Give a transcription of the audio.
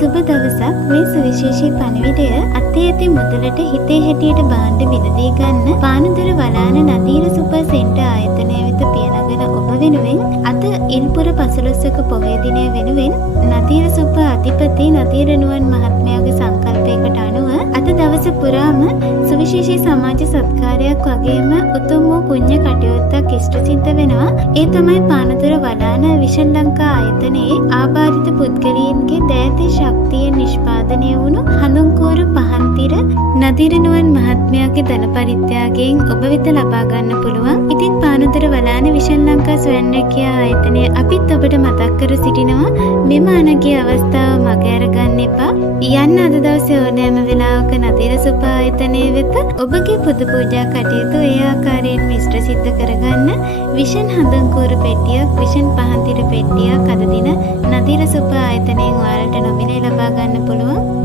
සුබ දවසක්. මේ සුවිශේෂී පණිවිඩය අතේ ඇති මුදලට හිතේ හැටියට භාණ්ඩ විදදී ගන්න පානදුර වලාන නදීර සුපර් සෙන්ටර් ආයතනය වෙත පියනගෙන ඔබ වෙනුවෙන් අද ඉල්පුර පසළොස්වක පොහොය දිනය වෙනුවෙන් නදීර සුපර් අධිපති නදීර නුවන් මහත්මයාගේ සංකල්පයකට අනුව අද දවස පුරාම සුවිශේෂී සමාජ සත්කාරයක් වගේම උතුම් වූ පුණ්‍ය කටයුත්තක් ඉෂ්ට සිද්ධ වෙනවා. ඒ තමයි පානදුර වලාන විෂන් ලංකා ආයතනයේ ආබාධිත පුද්ගලයන්ගේ දෑතේ ශක්තියෙන් නිෂ්පාදනය වුණු හඳුන්කෝරු පහන්තිර නදීර නුවන් මහත්මයාගේ ධන පරිත්‍යාගයෙන් ඔබ වෙත ලබා ගන්න පුළුවන්. ඉතින් පානදුර වලාන විෂන් ලංකා ස්වයං රැකියා ආයතනය අපිත් ඔබට මතක් කර සිටිනවා මෙම අනගිය අවස්ථාව මග අරගන්න එපා. යන්න අද දවසේ ඕනෑම වෙලාවක නදීර සුපර් ආයතනය වෙත ඔබගේ පුද පූජා කටයුතු ඒ ආකාරයෙන්ම ඉෂ්ට සිද්ධ කරගන්න විෂන් හඳුන්කෝරු පෙට්ටියක් විෂන් පහන්තිර පෙට්ටියක් අද දින නදීර සුපර් ආයතනයෙන් ඔයාලට නොමිලේ ලබා ගන්න පුළුවන්.